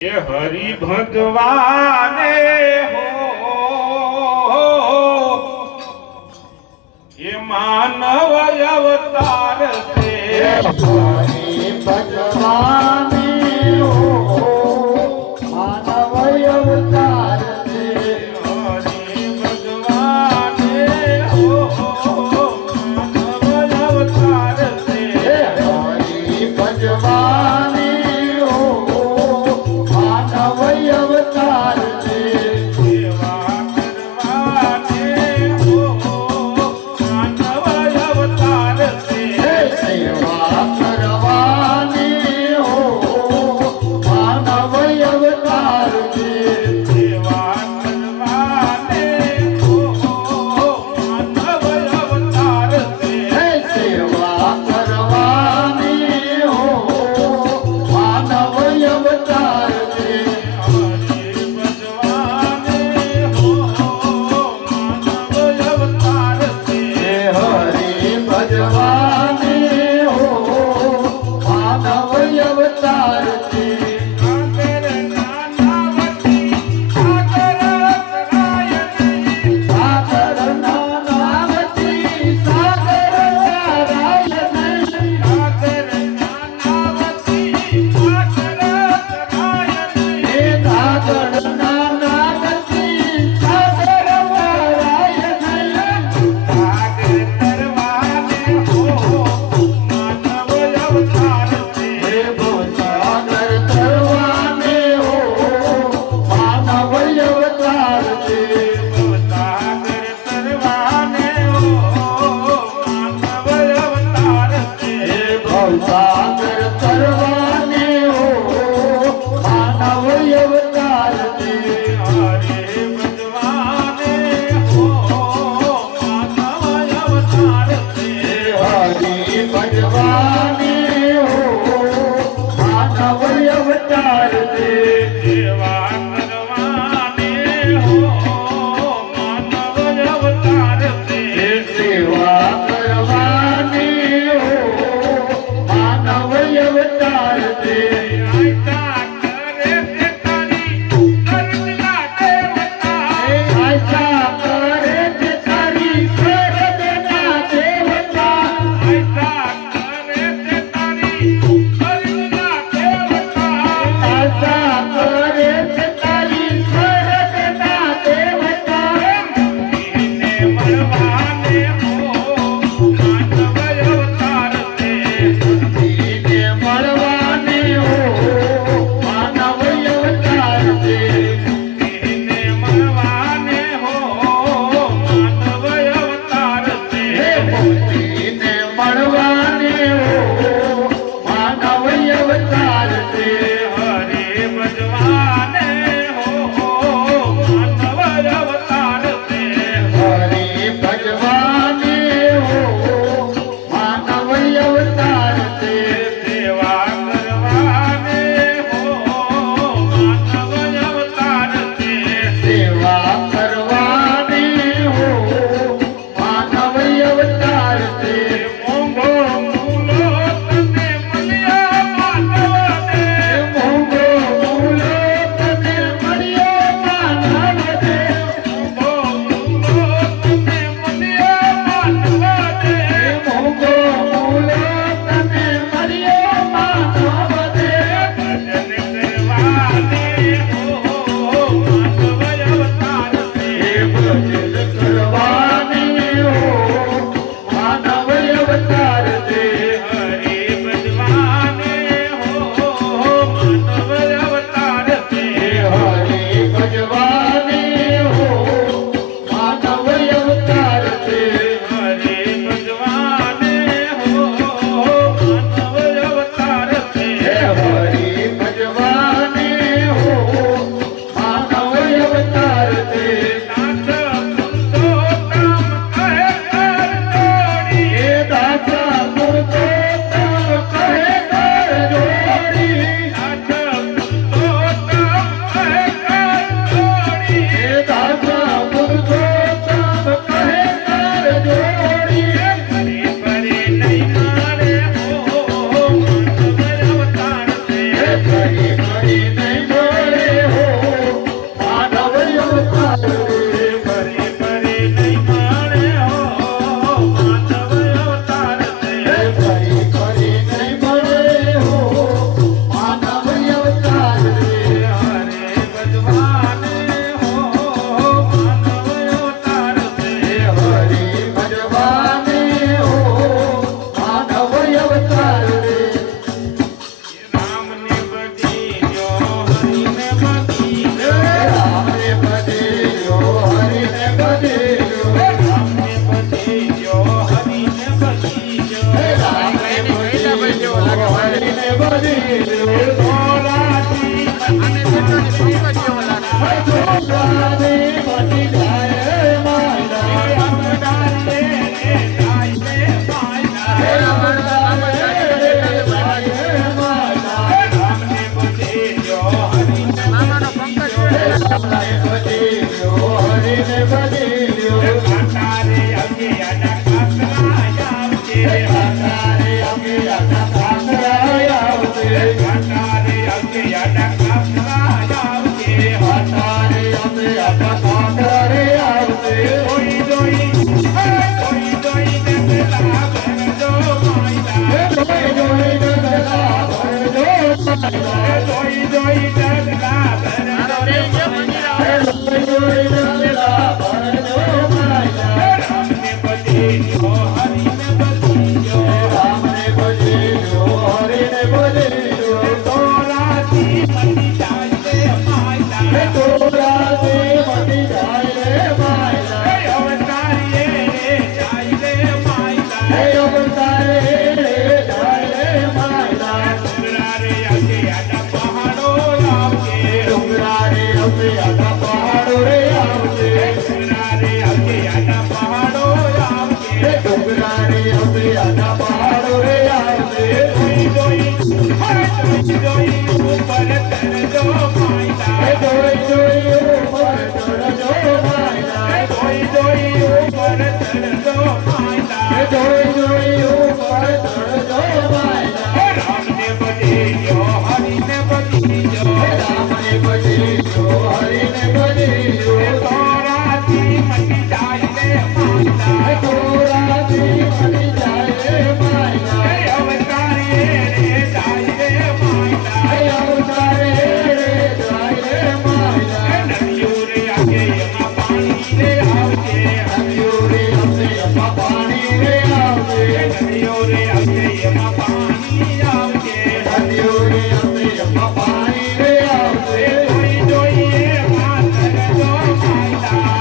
ये हरि भगवाने हो ये मानव अवतार से हरि भगवाने हो मानव अवतार से हरि भगवाने हो मानव अवतार से हरि भगवाने हो मानव अवतार से सेवा करवाने हो मानव अवतार से सेवा कर છોકરાની મટી જાય રે માયલા અવતારીએ રે જાય રે માયલા હે અવતારે રે જાય રે માયલા રામને બદલ્યો હરિને રામને બદલ્યો હરિને બદલ્યો કાંટારે અંગે આડા કાતરા આવશે કાંટારે અંગે આડા કાતરા આવશે કાંટારે અંગે આડા કાતરા આવશે કાંટારે અંગે આડા કાતરા રે આવશે કોઈ દોઈ દેખલા ભરજો માયલા જોઈ જોઈ ડગલા ભરજો માયલા જોઈ જોઈ દેખલા ભરજો જોઈ જોઈ ડગલા ભરજો માયલા રામને બદલ્યો હરિને બદલ્યો રામને બદલ્યો હરિને બદલ્યો તોરાથી મટી જાય રે માયલા તોરાથી મટી જાય રે માયલા અવતારીએ રે જાય રે માયલા હે અવતારે રે જાય રે માયલા ડુંગરા રે અંગે આડા પહાડો આવશે ડુંગરા રે અંગે આડા પહાડો રે આવશે ડુંગરા રે અંગે આડા પહાડો આવશે હે ડુંગરા રે અંગે આડા પહાડો રે આવશે જોઈ જોઈ ઉપર તરજો માયલા હે જોઈ જોઈ ઉપર ચડજો માયલા જોઈ જોઈ ઉપર તરજો માયલા હે જોઈ જોઈ ઉપર ચડજો માયલા રામને બદલ્યો હરિને બદલ્યો હે રામને બદલ્યો હરિને બદલ્યો તોરાથી મટી જાય રે માયલા હે તોરાથી મટી જાય રે માયલા અવતારીએ રે જાય રે માયલા હે અવતારે રે જાય રે માયલા નદીઓ રે આગે એમાં પાણી રે આવશે નદીઓ રે અંગે એમાં પાણી રે આવશે નદીઓ રે આગે એમાં પાણી આવશે નદીઓ રે અંગે એમાં પાણી રે આવશે જોઈ જોઈએ માતર જો માયલા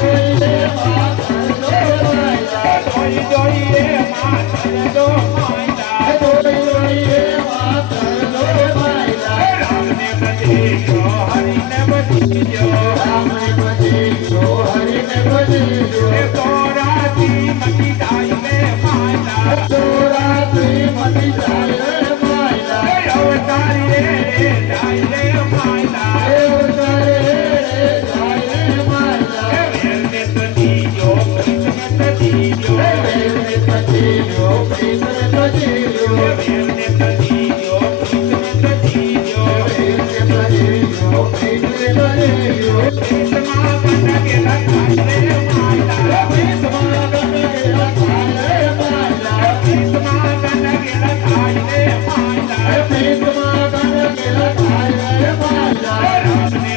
જોઈ માતા જોવાયલા જોઈ જોઈએ માતર જો માયલા જોઈ માતા જોવાયલા રામને બદલ્યો હરિને બદલ્યો રામને બદલ્યો હરિને બદલ્યો તોરાથી મટી જાય રે માયલા તોરાથી મટી જાય રે માયલા અવતારીએ રે જાય રે માયલા હે અવતારે રે જાય રે માયલા વેરને તદીયો પ્રીતને તદીયો વેલને બદલ્યો પ્રીતને બદલ્યો વેરને તદીયો પ્રીતને તદીયો વેલને બદલ્યો પ્રીતને બદલ્યો પ્રીતમાં કનકેલા થાય રે માયલા પ્રીતમાં ગગેલા થાય રે માયલા પ્રીતમાં કનકેલા થાય રે માયલા પ્રીતમાં ગગેલા થાય રે માયલા રામને